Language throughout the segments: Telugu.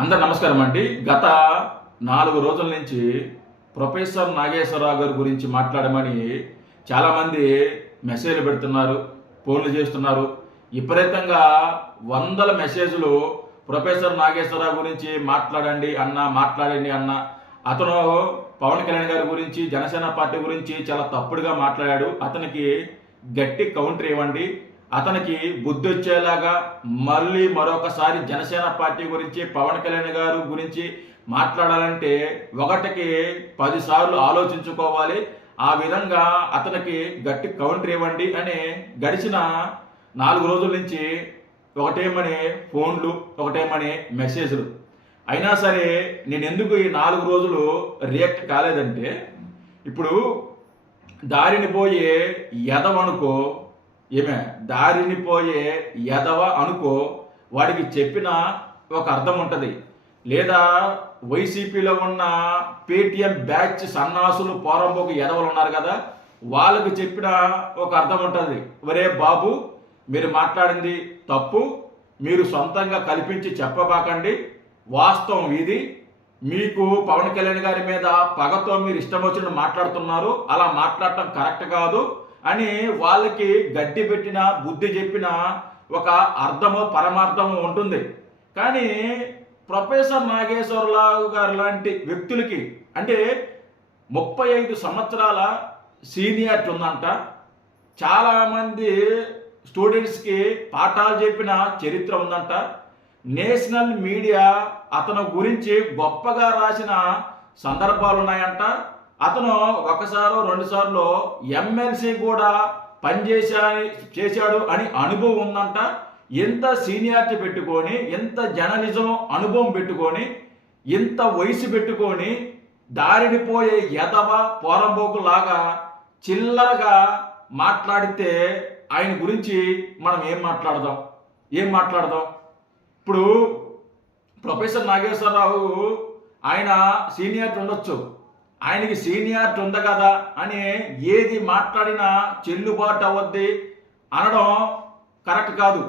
అందరు నమస్కారం అండి. గత 4 రోజుల నుంచి ప్రొఫెసర్ నాగేశ్వరరావు గారి గురించి మాట్లాడమని చాలామంది మెసేజ్లు పెడుతున్నారు, ఫోన్లు చేస్తున్నారు. విపరీతంగా వందల మెసేజ్లు ప్రొఫెసర్ నాగేశ్వరరావు గురించి మాట్లాడండి అన్న. అతను పవన్ కళ్యాణ్ గారి గురించి, జనసేన పార్టీ గురించి చాలా తప్పుడుగా మాట్లాడాడు. అతనికి గట్టి కౌంటర్ ఇవ్వండి, అతనికి బుద్ధి వచ్చేలాగా మళ్ళీ మరొకసారి జనసేన పార్టీ గురించి, పవన్ కళ్యాణ్ గారు గురించి మాట్లాడాలంటే 1కి 10 సార్లు ఆలోచించుకోవాలి. ఆ విధంగా అతనికి గట్టి కౌంటర్ ఇవ్వండి అని గడిచిన 4 రోజుల నుంచి ఒకటేమని ఫోన్లు, ఒకటేమని మెసేజ్లు. అయినా సరే నేను ఎందుకు ఈ 4 రోజులు రియాక్ట్ కాలేదంటే, ఇప్పుడు దారిని పోయే ఎదవనుకో, దారిని పోయే ఎదవ అనుకో, వాడికి చెప్పిన ఒక అర్థం ఉంటుంది. లేదా వైసీపీలో ఉన్న పేటీఎం బ్యాచ్ సన్నాసులు, పోరంబోకు ఎదవలు ఉన్నారు కదా, వాళ్ళకి చెప్పిన ఒక అర్థం ఉంటుంది. ఒరే బాబు, మీరు మాట్లాడింది తప్పు, మీరు సొంతంగా కల్పించి చెప్పబాకండి, వాస్తవం ఇది. మీకు పవన్ కళ్యాణ్ గారి మీద పగతో మీరు ఇష్టం వచ్చినట్టు మాట్లాడుతున్నారు, అలా మాట్లాడటం కరెక్ట్ కాదు అని వాళ్ళకి గడ్డి పెట్టిన, బుద్ధి చెప్పిన ఒక అర్థమో పరమార్థమో ఉంటుంది. కానీ ప్రొఫెసర్ నాగేశ్వరరావు గారు లాంటి వ్యక్తులకి, అంటే 35 సంవత్సరాల సీనియారిటీ ఉందంట, చాలామంది స్టూడెంట్స్కి పాఠాలు చెప్పిన చరిత్ర ఉందంట, నేషనల్ మీడియా అతను గురించి గొప్పగా రాసిన సందర్భాలు ఉన్నాయంట, అతను 1 సారో 2 సార్లు ఎమ్మెల్సీ కూడా చేశాడు అని అనుభవం ఉందంట. ఎంత సీనియారిటీ పెట్టుకొని, ఎంత జర్నలిజం అనుభవం పెట్టుకొని, ఎంత వయసు పెట్టుకొని దారిని పోయే ఎదవ పోరంబోకు లాగా చిల్లరగా మాట్లాడితే ఆయన గురించి మనం ఏం మాట్లాడదాం? ఇప్పుడు ప్రొఫెసర్ నాగేశ్వరరావు ఆయన సీనియారిటీ ఉండొచ్చు, ఆయనకి సీనియారిటీ ఉంది కదా అని ఏది మాట్లాడినా చెల్లుబాటు అవద్ది అనడం కరెక్ట్ కాదు,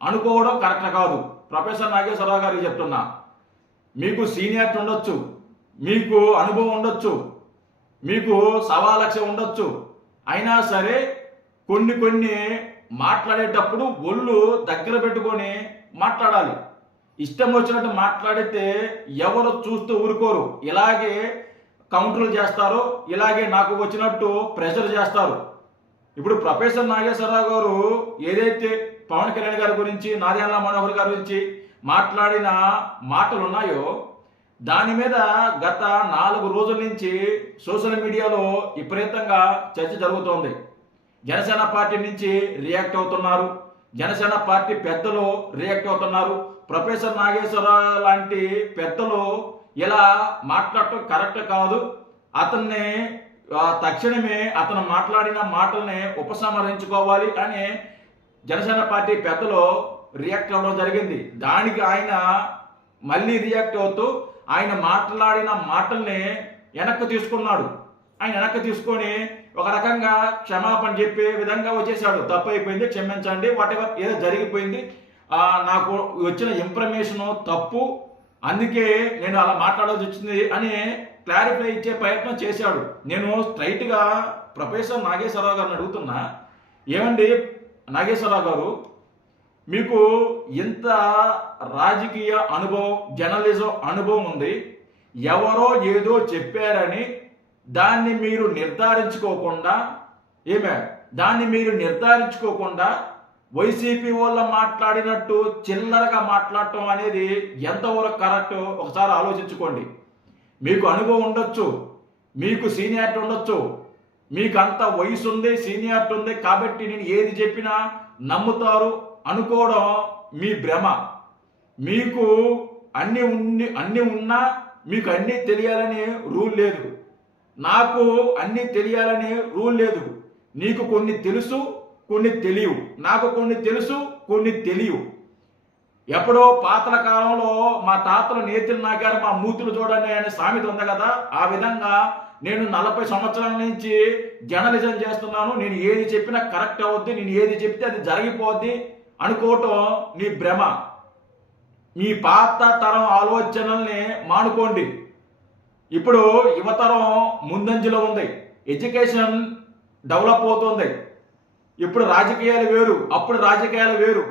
అనుకోవడం కరెక్ట్ కాదు. ప్రొఫెసర్ నాగేశ్వరరావు గారికి చెప్తున్నా, మీకు సీనియారిటీ ఉండొచ్చు, మీకు అనుభవం ఉండొచ్చు, మీకు 1,00,000 ఉండొచ్చు, అయినా సరే కొన్ని మాట్లాడేటప్పుడు ఒళ్ళు దగ్గర పెట్టుకొని మాట్లాడాలి. ఇష్టం వచ్చినట్టు మాట్లాడితే ఎవరు చూస్తూ ఊరుకోరు, ఇలాగే కౌంటర్లు చేస్తారు, ఇలాగే నాకు వచ్చినట్టు ప్రెషర్ చేస్తారు. ఇప్పుడు ప్రొఫెసర్ నాగేశ్వరరావు గారు ఏదైతే పవన్ కళ్యాణ్ గారి గురించి, నాదెండ్ల మనోహర్ గారి గురించి మాట్లాడిన మాటలు ఉన్నాయో, దాని మీద గత 4 రోజుల నుంచి సోషల్ మీడియాలో విపరీతంగా చర్చ జరుగుతోంది. జనసేన పార్టీ నుంచి రియాక్ట్ అవుతున్నారు, జనసేన పార్టీ పెద్దలు రియాక్ట్ అవుతున్నారు. ప్రొఫెసర్ నాగేశ్వరరావు లాంటి పెద్దలు ఇలా మాట్లాడటం కరెక్ట్ కాదు, అతన్ని తక్షణమే అతను మాట్లాడిన మాటల్ని ఉపసంహరించుకోవాలి అని జనసేన పార్టీ పెద్దలు రియాక్ట్ అవ్వడం జరిగింది. దానికి ఆయన మళ్ళీ రియాక్ట్ అవుతూ ఆయన మాట్లాడిన మాటల్ని వెనక్కి తీసుకున్నాడు. ఆయన వెనక్కి తీసుకొని ఒక రకంగా క్షమాపణ చెప్పే విధంగా వచ్చేసాడు. తప్పు అయిపోయింది, క్షమించండి, వాటెవర్ ఏదో జరిగిపోయింది, నాకు వచ్చిన ఇన్ఫర్మేషన్ తప్పు, అందుకే నేను అలా మాట్లాడాల్సి వచ్చింది అని క్లారిఫై ఇచ్చే ప్రయత్నం చేశాడు. నేను స్ట్రైట్గా ప్రొఫెసర్ నాగేశ్వరరావు గారిని అడుగుతున్నా, ఏమండి నాగేశ్వరరావు గారు, మీకు ఇంత రాజకీయ అనుభవం, జర్నలిజం అనుభవం ఉంది, ఎవరో ఏదో చెప్పారని దాన్ని మీరు నిర్ధారించుకోకుండా వైసీపీ వాళ్ళ మాట్లాడినట్టు చిల్లరగా మాట్లాడటం అనేది ఎంతవరకు కరెక్ట్ ఒకసారి ఆలోచించుకోండి. మీకు అనుభవం ఉండొచ్చు, మీకు సీనియారిటీ ఉండొచ్చు, మీకు అంత వయసు ఉంది, సీనియారిటీ ఉంది కాబట్టి నేను ఏది చెప్పినా నమ్ముతారు అనుకోవడం మీ భ్రమ. మీకు అన్నీ ఉన్నా మీకు అన్నీ తెలియాలని రూల్ లేదు, నాకు అన్నీ తెలియాలని రూల్ లేదు. నీకు కొన్ని తెలుసు, కొన్ని తెలియవు, నాకు కొన్ని తెలుసు, కొన్ని తెలియవు. ఎప్పుడో పాతల కాలంలో మా తాతలు నేతిలు నాకారు, మా మూతులు చూడండి అనే సామెత ఉంది కదా, ఆ విధంగా నేను 40 సంవత్సరాల నుంచి జర్నలిజం చేస్తున్నాను, నేను ఏది చెప్పినా కరెక్ట్ అవుద్ది, నేను ఏది చెప్తే అది జరిగిపోద్ది అనుకోవటం నీ భ్రమ. మీ పాత తరం ఆలోచనల్ని మానుకోండి. ఇప్పుడు యువతరం ముందంజలో ఉంది, ఎడ్యుకేషన్ డెవలప్ అవుతుంది. ఇప్పుడు రాజకీయాలు వేరు, అప్పుడు రాజకీయాలు వేరు.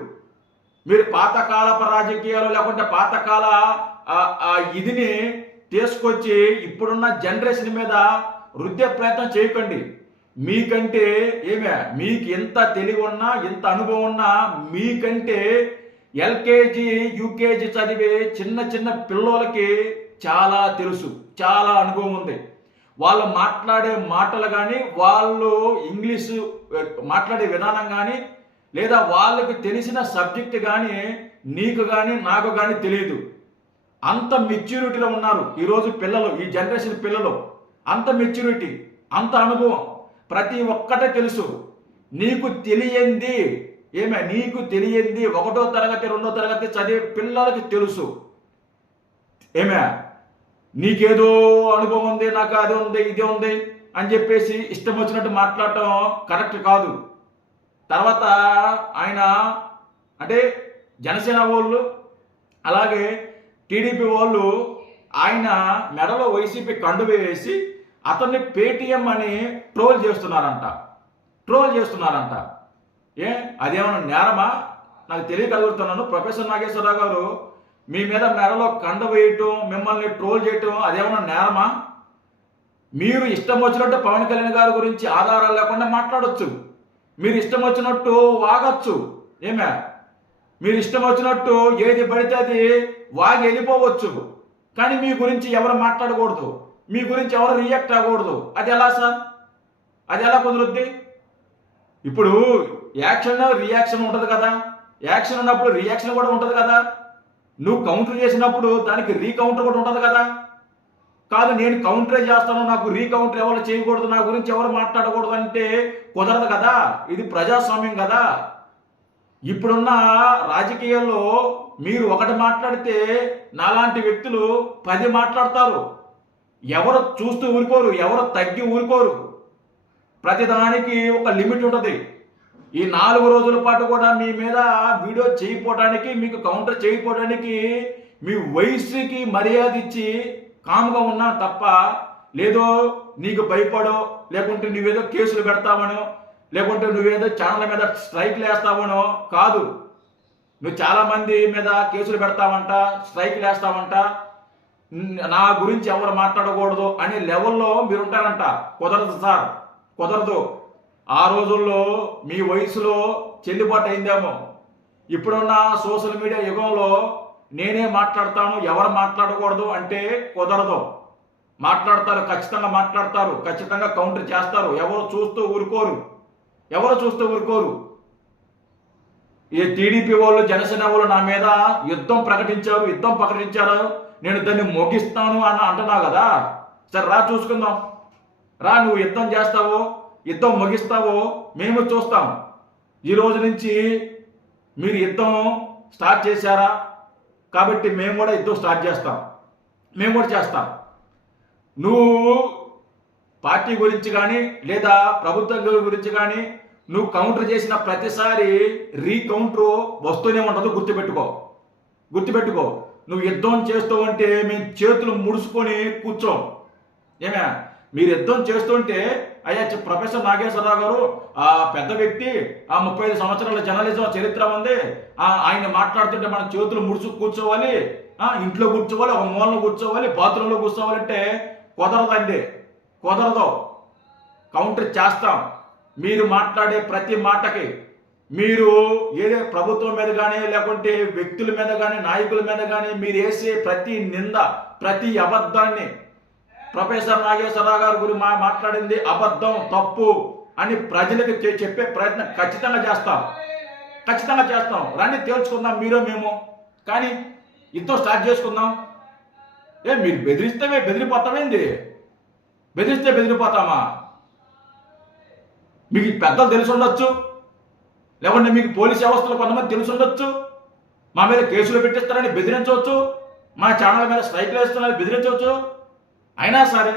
మీరు పాతకాలపు రాజకీయాలు లేకుంటే పాతకాల ఇదిని తీసుకొచ్చి ఇప్పుడున్న జనరేషన్ మీద రుద్దే ప్రయత్నం చేయకండి. మీకంటే మీకు ఎంత తెలివి ఉన్నా, ఎంత అనుభవం ఉన్నా, మీకంటే ఎల్కేజీ యూకేజీ చదివే చిన్న చిన్న పిల్లలకి చాలా తెలుసు, చాలా అనుభవం ఉంది. వాళ్ళు మాట్లాడే మాటలు కానీ, వాళ్ళు ఇంగ్లీషు మాట్లాడే విధానం కానీ, లేదా వాళ్ళకి తెలిసిన సబ్జెక్ట్ కానీ నీకు కానీ నాకు కానీ తెలియదు. అంత మెచ్యూరిటీలో ఉన్నారు ఈరోజు పిల్లలు, ఈ జనరేషన్ పిల్లలు. అంత మెచ్యూరిటీ, అంత అనుభవం, ప్రతి ఒక్కటే తెలుసు. నీకు తెలియంది నీకు తెలియంది 1వ తరగతి 2వ తరగతి చదివే పిల్లలకి తెలుసు. నీకేదో అనుభవం ఉంది, నాకు అది ఉంది, ఇది ఉంది అని చెప్పేసి ఇష్టం వచ్చినట్టు మాట్లాడటం కరెక్ట్ కాదు. తర్వాత ఆయన అంటే జనసేన వాళ్ళు అలాగే టీడీపీ వాళ్ళు ఆయన మెడలో వైసీపీ కండువ వేసి అతన్ని పేటీఎం అని ట్రోల్ చేస్తున్నారంట. అదేమన్నా నేరమా? నాకు తెలియగలుగుతున్నాను. ప్రొఫెసర్ నాగేశ్వరరావు గారు మీ మీద మెడలో కండ వేయటం, మిమ్మల్ని ట్రోల్ చేయటం అదేమన్నా నేరమా? మీరు ఇష్టం వచ్చినట్టు పవన్ కళ్యాణ్ గారి గురించి ఆధారాలు లేకుండా మాట్లాడొచ్చు, మీరు ఇష్టం వచ్చినట్టు వాగచ్చు, మీరు ఇష్టం వచ్చినట్టు ఏది పడితే అది వాగి వెళ్ళిపోవచ్చు. కానీ మీ గురించి ఎవరు మాట్లాడకూడదు, మీ గురించి ఎవరు రియాక్ట్ అవ్వకూడదు. అది ఎలా సార్? అది ఎలా కుదురుద్ది? ఇప్పుడు యాక్షన్ రియాక్షన్ ఉంటుంది కదా, యాక్షన్ ఉన్నప్పుడు రియాక్షన్ కూడా ఉంటుంది కదా. నువ్వు కౌంటర్ చేసినప్పుడు దానికి రీకౌంటర్ కూడా ఉంటుంది కదా. కాదు నేను కౌంటరే చేస్తాను, నాకు రీకౌంటర్ ఎవరు చేయకూడదు, నా గురించి ఎవరు మాట్లాడకూడదు అంటే కుదరదు కదా. ఇది ప్రజాస్వామ్యం కదా. ఇప్పుడున్న రాజకీయాల్లో మీరు ఒకటి మాట్లాడితే నాలాంటి వ్యక్తులు 10 మాట్లాడతారు. ఎవరు చూస్తూ ఊరుకోరు, ఎవరు తగ్గి ఊరుకోరు. ప్రతిదానికి ఒక లిమిట్ ఉంటుంది. ఈ 4 రోజుల పాటు కూడా మీ మీద వీడియో చేయకపోవడానికి, మీకు కౌంటర్ చేయకపోవడానికి మీ వయసుకి మర్యాద ఇచ్చి కామ్గా ఉన్నా తప్ప, లేదో నీకు భయపడో, లేకుంటే నువ్వేదో కేసులు పెడతావనో, లేకుంటే నువ్వేదో ఛానల్ మీద స్ట్రైక్లు వేస్తావనో కాదు. నువ్వు చాలామంది మీద కేసులు పెడతావంట, స్ట్రైక్లు వేస్తావంట, నా గురించి ఎవరు మాట్లాడకూడదు అనే లెవెల్లో మీరు ఉంటారంట. కుదరదు సార్, కుదరదు. ఆ రోజుల్లో మీ వయసులో చెల్లుబాటు అయిందేమో. ఇప్పుడున్న సోషల్ మీడియా యుగంలో నేనే మాట్లాడతాను, ఎవరు మాట్లాడకూడదు అంటే కుదరదు. మాట్లాడతారు, ఖచ్చితంగా మాట్లాడతారు, ఖచ్చితంగా కౌంటర్ చేస్తారు. ఎవరు చూస్తూ ఊరుకోరు. ఈ టీడీపీ వాళ్ళు, జనసేన వాళ్ళు నా మీద యుద్ధం ప్రకటించారు. నేను దాన్ని ముగిస్తాను అని అంటున్నావు కదా. సరే రా చూసుకుందాం, రా. నువ్వు యుద్ధం చేస్తావో, యుద్ధం ముగిస్తావో మేము చూస్తాం. ఈ రోజు నుంచి మీరు యుద్ధం స్టార్ట్ చేశారా కాబట్టి మేము కూడా యుద్ధం స్టార్ట్ చేస్తాం, మేము కూడా చేస్తాం. నువ్వు పార్టీ గురించి కానీ లేదా ప్రభుత్వం గురించి కానీ నువ్వు కౌంటర్ చేసిన ప్రతిసారి రీకౌంటర్ వస్తూనే ఉంటుంది. గుర్తుపెట్టుకో. నువ్వు యుద్ధం చేస్తూ ఉంటే మేము చేతులు ముడుచుకొని కూర్చోం. మీరు యుద్ధం చేస్తుంటే అయ్యా ప్రొఫెసర్ నాగేశ్వరరావు గారు ఆ పెద్ద వ్యక్తి, ఆ 35 సంవత్సరాల జర్నలిజం చరిత్ర ఉంది, ఆయన మాట్లాడుతుంటే మనం చేతులు ముడుచు కూర్చోవాలి, ఇంట్లో కూర్చోవాలి, ఒక మూలలో కూర్చోవాలి, బాత్రూంలో కూర్చోవాలంటే కుదరదండి, కుదరదు. కౌంటర్ చేస్తాం. మీరు మాట్లాడే ప్రతి మాటకి, మీరు ఏదే ప్రభుత్వం మీద కానీ లేకుంటే వ్యక్తుల మీద కానీ నాయకుల మీద కానీ మీరు వేసే ప్రతి నింద, ప్రతి అబద్ధాన్ని ప్రొఫెసర్ నాగేశ్వరరావు గారి గురించి మాట్లాడింది అబద్ధం, తప్పు అని ప్రజలకు చెప్పే ప్రయత్నం ఖచ్చితంగా చేస్తాం. రండి తేల్చుకుందాం మీరు మేము. కానీ యుద్ధం స్టార్ట్ చేసుకుందాం. మీరు బెదిరిపోతామేంది? బెదిరిపోతామా? మీకు పెద్దలు తెలిసి ఉండొచ్చు, లేకుంటే మీకు పోలీస్ వ్యవస్థలు కొంతమంది తెలిసి ఉండొచ్చు. మా మీద కేసులు పెట్టిస్తారని బెదిరించవచ్చు, మా ఛానల్ మీద స్ట్రైక్లు వేస్తున్నారని బెదిరించవచ్చు. అయినా సరే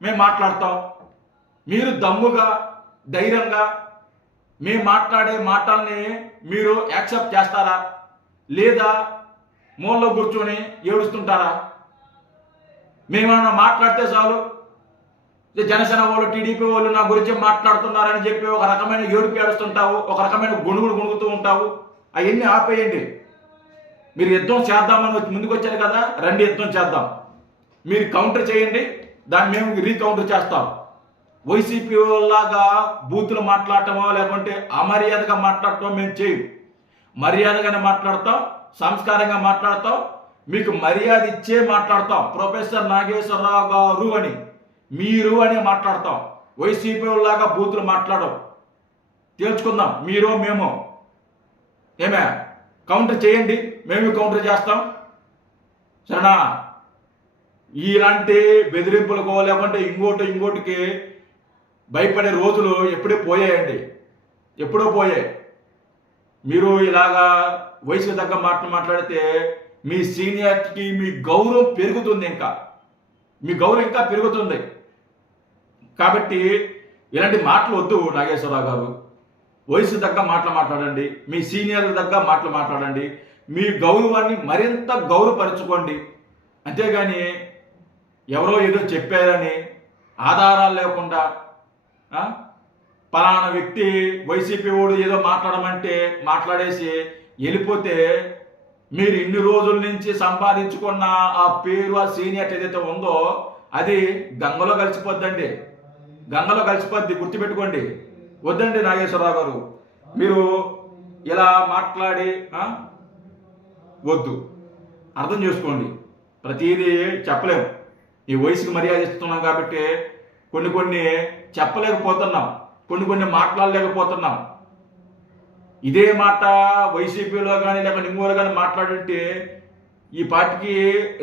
మేము మాట్లాడతాం. మీరు దమ్ముగా, ధైర్యంగా మేము మాట్లాడే మాటల్ని మీరు యాక్సెప్ట్ చేస్తారా? లేదా మూలలో కూర్చొని ఏడుస్తుంటారా? మేమేమన్నా మాట్లాడితే చాలు జనసేన వాళ్ళు టీడీపీ వాళ్ళు నా గురించి మాట్లాడుతున్నారని చెప్పి ఒక రకమైన ఏడుపు ఏడుస్తుంటావు, ఒక రకమైన గొణుగులు గొణుగుతూ ఉంటావు. అవన్నీ ఆపేయండి. మీరు యుద్ధం చేద్దామని ముందుకు వచ్చారు కదా, రండి యుద్ధం చేద్దాం. మీరు కౌంటర్ చేయండి, దాన్ని మేము రీకౌంటర్ చేస్తాం. వైసీపీ లాగా బూతులు మాట్లాడటమో లేకుంటే అమర్యాదగా మాట్లాడటమో మేము చేయం. మర్యాదగానే మాట్లాడతాం, సంస్కారంగా మాట్లాడతాం, మీకు మర్యాద ఇచ్చే మాట్లాడతాం. ప్రొఫెసర్ నాగేశ్వరరావు గారు అని మీరు అనే మాట్లాడతాం. వైసీపీ లాగా బూతులు మాట్లాడవు. తేల్చుకుందాం, మీరు మేము. ఏమే కౌంటర్ చేయండి, మేము కౌంటర్ చేస్తాం. సరేనా? ఇలాంటి బెదిరింపులకో లేకుంటే ఇంకోటికి భయపడే రోజులు ఎప్పుడూ పోయాయండి, ఎప్పుడో పోయాయి. మీరు ఇలాగా వయసుకు తగ్గ మాట్లాడితే మీ సీనియారిటీకి మీ గౌరవం పెరుగుతుంది, మీ గౌరవం ఇంకా పెరుగుతుంది. కాబట్టి ఇలాంటి మాటలు వద్దు నాగేశ్వరరావు గారు. వయసు తగ్గ మాట్లాడండి, మీ సీనియర్ల తగ్గ మాట్లాడండి, మీ గౌరవాన్ని మరింత గౌరవపరచుకోండి. అంతేగాని ఎవరో ఏదో చెప్పారని ఆధారాలు లేకుండా పలానా వ్యక్తి వైసీపీ వాడు ఏదో మాట్లాడమంటే మాట్లాడేసి వెళ్ళిపోతే మీరు ఇన్ని రోజుల నుంచి సంపాదించుకున్న ఆ పేరు, ఆ సీనియర్ ఏదైతే ఉందో అది గంగలో కలిసిపోద్దండి, గంగలో కలిసిపోద్ది. గుర్తుపెట్టుకోండి. వద్దండి నాగేశ్వరరావు గారు, మీరు ఇలా మాట్లాడి వద్దు. అర్థం చేసుకోండి. ప్రతిదీ చెప్పలేము. ఈ వయసుకి మర్యాద ఇస్తున్నాం కాబట్టి కొన్ని చెప్పలేకపోతున్నాం, కొన్ని మాట్లాడలేకపోతున్నాం. ఇదే మాట వైసీపీలో కానీ లేకపోతే ఇంకోరు కానీ మాట్లాడుంటే ఈ పార్టీకి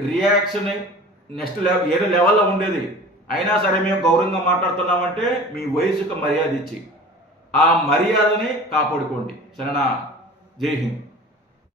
రియాక్షన్ నెక్స్ట్ ఏదో లెవెల్లో ఉండేది. అయినా సరే మేము గౌరవంగా మాట్లాడుతున్నామంటే మీ వయసుకు మర్యాద ఇచ్చి ఆ మర్యాదని కాపాడుకోండి. సరేనా? జై హింద్.